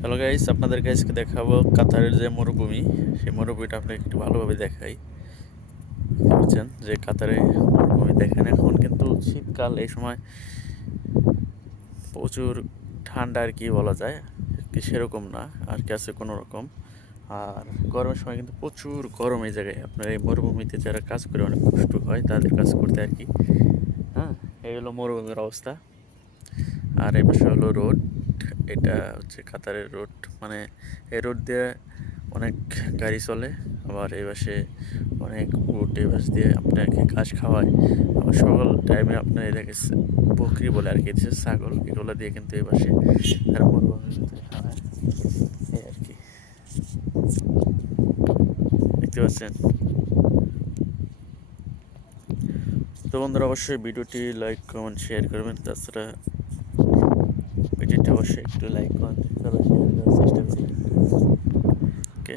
Hello guys আপনাদের কাছে দেখাবো কাতারের যে মরুভূমি। সেই মরুভূমিটা আপনাকে একটু ভালোভাবে দেখাই। পাচ্ছেন যে কাতারে মরুভূমি দেখেন এখন, কিন্তু শীতকাল, এই সময় প্রচুর ঠান্ডা আর কি বলা যায়। কি সেরকম না, আর কি আছে কোনো রকম। আর গরমের সময় কিন্তু প্রচুর গরম এই জায়গায়। আপনার এই মরুভূমিতে যারা কাজ করে অনেক কষ্ট হয়, তাদের কাজ করতে আর কি। হ্যাঁ এই হলো মরুভূমির অবস্থা। আর এই পাশে হলো রোড। এটা হচ্ছে কাতারের রোড। মানে এই রোড দিয়ে অনেক গাড়ি চলে, আবার এই পাশে অনেক উট এই পাশ দিয়ে আপনাকে ঘাস খাওয়ায়। আবার সকাল টাইমে আপনার এটাকে বকরি বলে আর কি ছাগল, এগুলো দিয়ে কিন্তু এই পাশে খাওয়ায়। এই আর কি। দেখতে পাচ্ছেন? তো বন্ধুরা, অবশ্যই ভিডিওটি লাইক কমেন্ট শেয়ার করবেন। তাছাড়া ভিডিওটি অবশ্যই একটু লাইক করেন চেষ্টা করুন ওকে